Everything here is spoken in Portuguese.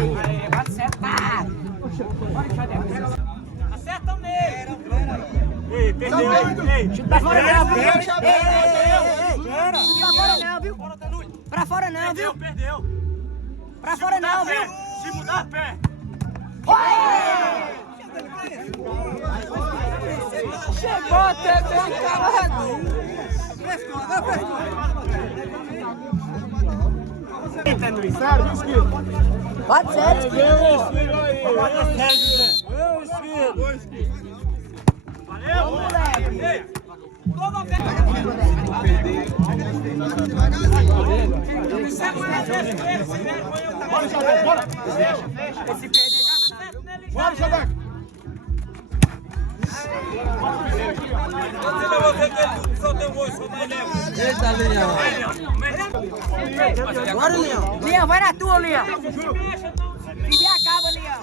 Bate certo. Acertam nele. Ei, perdeu. Ei, Chuta pra fora não, viu? Chuta Pra fora não, viu? Pra fora não, viu? Perdeu. Pra fora não, viu? Se mudar, pé. Chegou até bem, caralho. Bate certo. Valeu, moleque. Bora, Xadeco, bora! Se perder, já acerta nele. Bora, Xadeco! Eita, Leão. Bora, Leão. Leão, vai na tua, Leão. Se der, acaba, Leão.